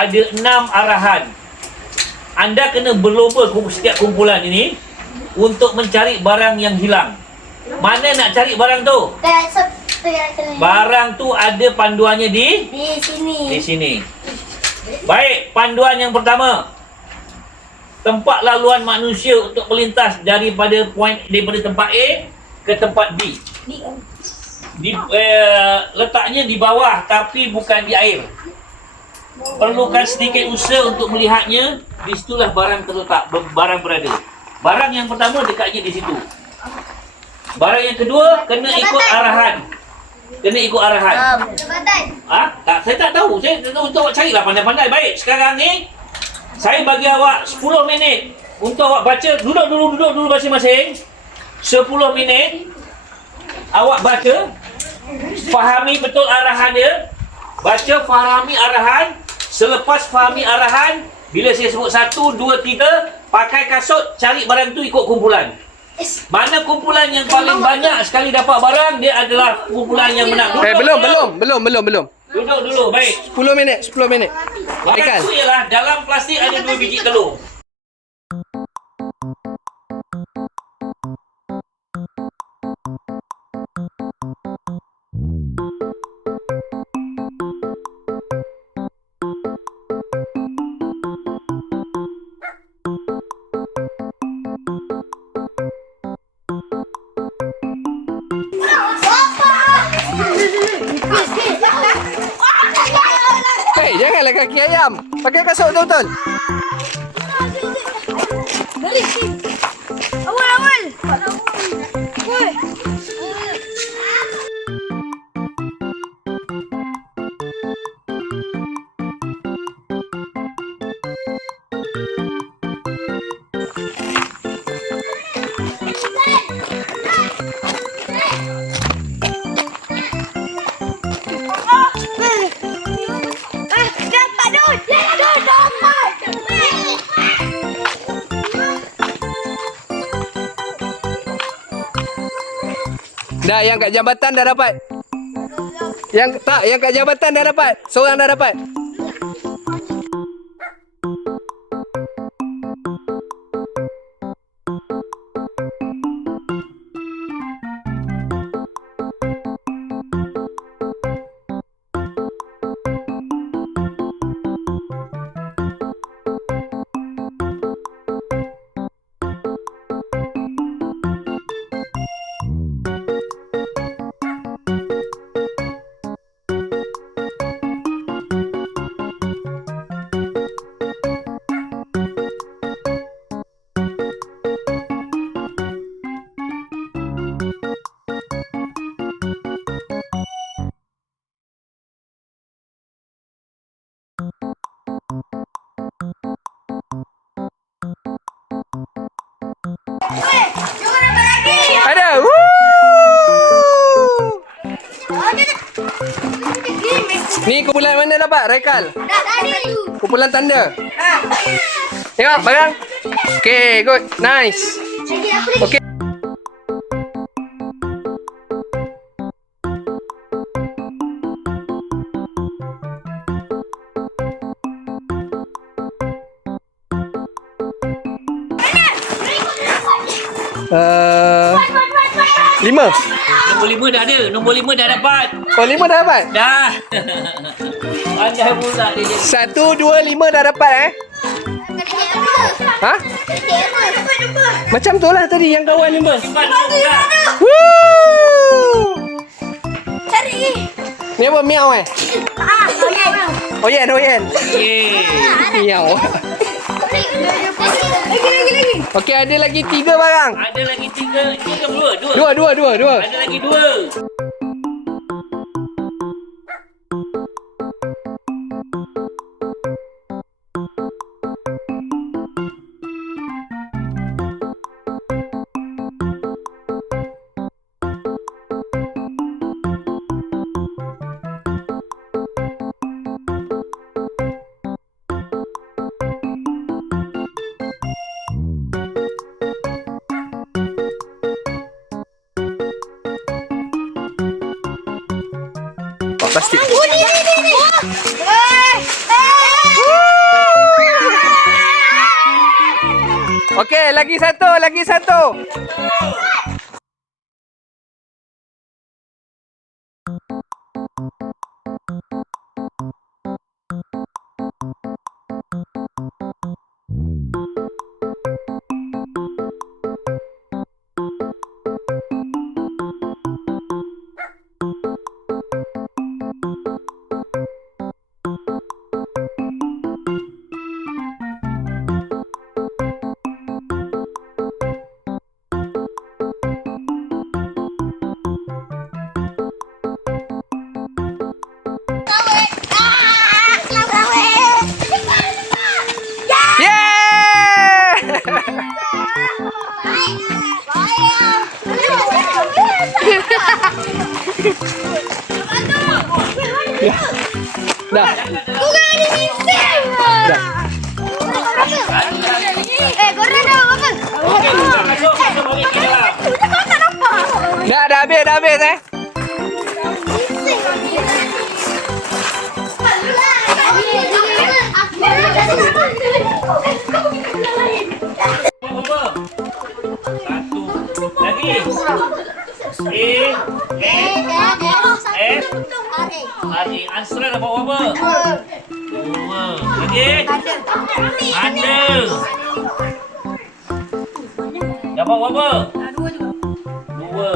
ada enam arahan. Anda kena berlomba setiap kumpulan ini untuk mencari barang yang hilang. Mana nak cari barang tu? Kena? Barang tu ada panduannya di Di sini. di sini. Baik, panduan yang pertama. Tempat laluan manusia untuk melintas daripada point daripada tempat A ke tempat B. Di. Di eh, letaknya di bawah tapi bukan di air. Perlukan sedikit usaha untuk melihatnya. Di situlah barang terletak, barang berada. Barang yang pertama dekatnya di situ. Barang yang kedua kena ikut arahan. Kena ikut arahan. Jabatan. Ah, tak, saya tak tahu. Saya tak tahu untuk awak carilah pandai-pandai. Baik, sekarang ni saya bagi awak 10 minit untuk awak baca. Duduk dulu, duduk dulu masing-masing. 10 minit awak baca. Fahami betul arahan dia. Baca, fahami arahan. Selepas fahami arahan, bila saya sebut satu, dua, tiga, pakai kasut, cari barang tu ikut kumpulan. Mana kumpulan yang paling banyak sekali dapat barang, dia adalah kumpulan yang menang. Eh, Duduk belum, ya. belum, belum, belum, belum. Duduk dulu, baik. 10 minit, 10 minit. Barang tu ialah dalam plastik ada dua biji telur. yayam. Pagkakasuot, tol. Yang kat jambatan dah dapat. Yang tak, yang kat jambatan dah dapat. Seorang dah dapat. Ada. Woo! Ni kumpulan mana dapat? Rekal. Dah tadi. Kumpulan tanda. Tengok barang. Okay, good. Nice. Okay. Lima. Nombor lima dah ada. Nombor lima dah dapat. Oh, lima dah dapat? Dah. Pandai pula dia. Satu, dua, lima dah dapat eh. Ha? Macam tu lah tadi yang kawan lima. Woo! Cari. Ni apa? Miau eh? Ah, boleh. Oyen, oyen. Yeay. Miau. Okey, ada lagi tiga barang. Ada lagi tiga. Tiga dua. Dua. Dua, dua, dua, dua. Ada lagi dua. buat plastik. Oh, ni, ni, ni. Okey, lagi satu, lagi satu. Dah. Hari. Answer dapat berapa? Dua. Lagi. Ada. Dapat berapa? Dua.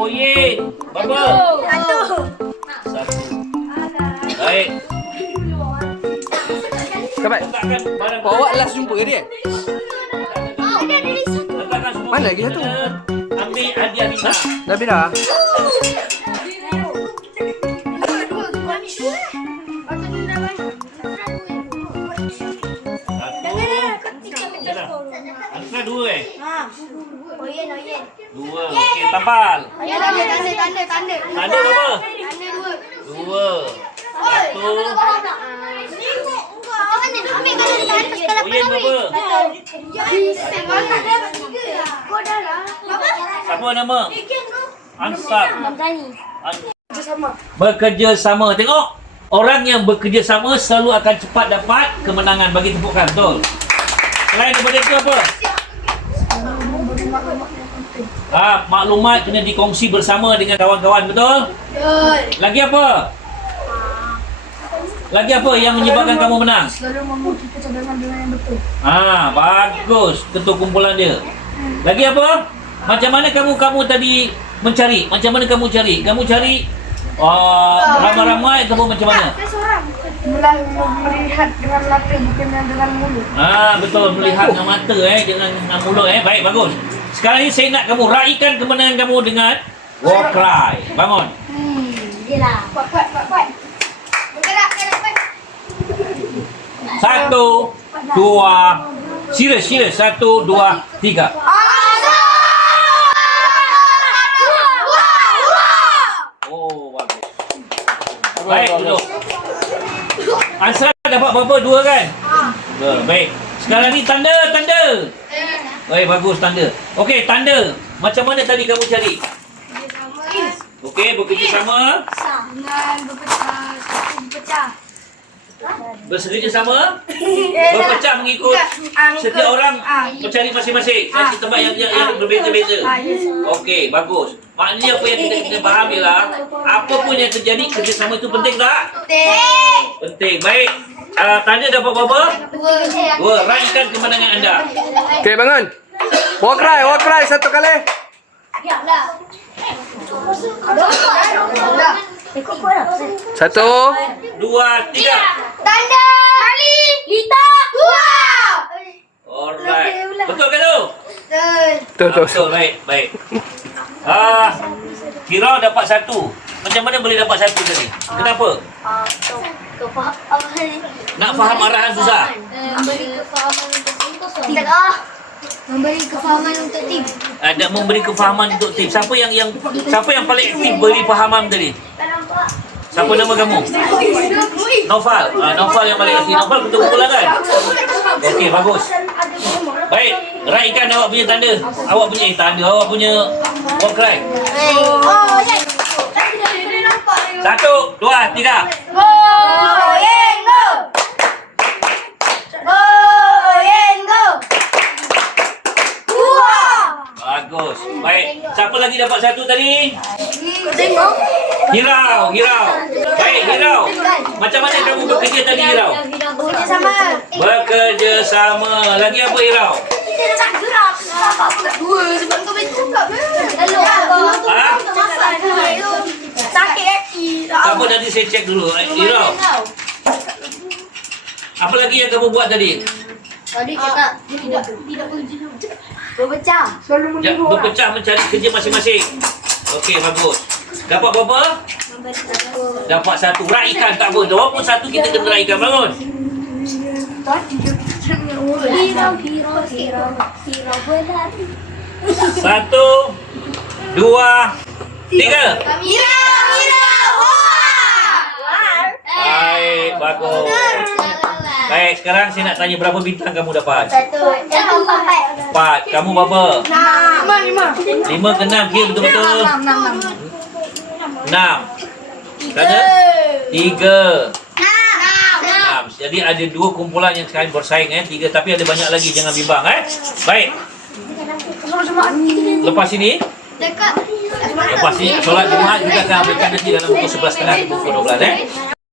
Oyen. Berapa? Satu. Baik. Kabat. Letakkan barang Bawa last jumpa ke dia? Mana lagi satu? Ambil hadiah Nina. Dah Angka dua eh? Dua. Okey, tampal. Tanda berapa? Dua. Satu. Oyen berapa? Siapa nama? Ansar. An- Bekerjasama. Tengok. Orang yang bekerjasama selalu akan cepat dapat kemenangan. Bagi tepukan. Betul. Selain daripada itu apa? Ah, maklumat kena dikongsi bersama dengan kawan-kawan. Betul? Lagi apa? Lagi apa yang menyebabkan kamu menang? Selalu memuji cadangan dengan yang betul. Ah, bagus ketua kumpulan dia. Lagi apa? Macam mana kamu kamu tadi mencari? Macam mana kamu cari? Kamu cari uh, ramai-ramai ataupun macam mana? Mulai melihat dengan mata bukan dengan mulut. Ah, betul melihat dengan mata eh, jangan dengan mulut eh. Baik, bagus. Sekarang ni saya nak kamu raikan kemenangan kamu dengan war cry. Bangun. Hmm, yelah. Kuat, kuat, kuat, kuat. Bergerak, kuat. Satu, dua, serius, serius. Satu, dua, tiga. Oh, bagus. Baik, duduk. Ansar dapat berapa? Dua kan? Dua. Baik. Sekarang ni tanda, tanda. Baik, bagus tanda. Okey, tanda. Macam mana tadi kamu cari? Okey, bekerjasama. Dengan berpecah, berpecah. Bekerjasama. Berpecah mengikut setiap orang mencari masing-masing. Cari tempat yang, yang, yang berbeza-beza. Okey, bagus. Maknanya apa yang kita kena faham ialah apa pun yang terjadi kerjasama itu penting tak? Teng. Penting. Baik. Uh, tanda dapat berapa? Dua. Raikan kemenangan anda. Okey, bangun. Walk cry, walk cry satu kali. Satu. Dua, tiga. Tanda. Kali. Lita. Dua. Alright. Betul ke tu? Tu Ah, tu. Betul, baik, baik. Ah, kira dapat satu. Macam mana boleh dapat satu tadi? Kenapa? Nak faham arahan susah? Memberi kefahaman untuk tim. Ah. Memberi kefahaman untuk tim. Ada memberi kefahaman untuk tim. Siapa yang yang siapa yang paling aktif beri fahaman tadi? Siapa nama kamu? Naufal. Ah, Naufal yang paling aktif. Naufal ketua kumpulan kan? Okey, bagus. Baik, raikan awak punya tanda. Awak punya eh, tanda, awak punya Oh, cry. Oh, ya. Satu, dua, tiga. Go, yeng, go. Go. Dua. Bagus. Baik. Siapa lagi dapat satu tadi? Tengok. Hirau, Hirau. Baik, Hirau. Macam mana kamu bekerja tadi, Hirau? Bekerjasama. Bekerjasama. Lagi apa, Hirau? Kita dapat gerak. Dua, sebab kau main tu tak, Sakit kaki. Tak apa, nanti saya cek dulu. Eh, Hirau, apa lagi yang kamu buat tadi? Tadi cakap tidak tidak berpecah. Ya, berpecah mencari kerja masing-masing. Okey, bagus. Dapat berapa? Dapat satu. Raikan tak apa. Walaupun satu kita kena raikan. Bangun. Hero, hero, hero, hero berlari. Satu, dua, tiga. Hero, hero. Baik, bagus. Baik, sekarang saya nak tanya berapa bintang kamu dapat? Satu, satu, empat. Empat. Kamu berapa? Lima, lima. Lima ke enam? Kira betul-betul? enam, enam. Tiga. Enam. Enam. Jadi ada dua kumpulan yang sekarang bersaing eh. Tiga tapi ada banyak lagi. Jangan bimbang eh. Baik. Lepas ini. Lepas ini solat Jumaat juga akan ambilkan nanti dalam pukul 11.30 ke pukul 12 eh.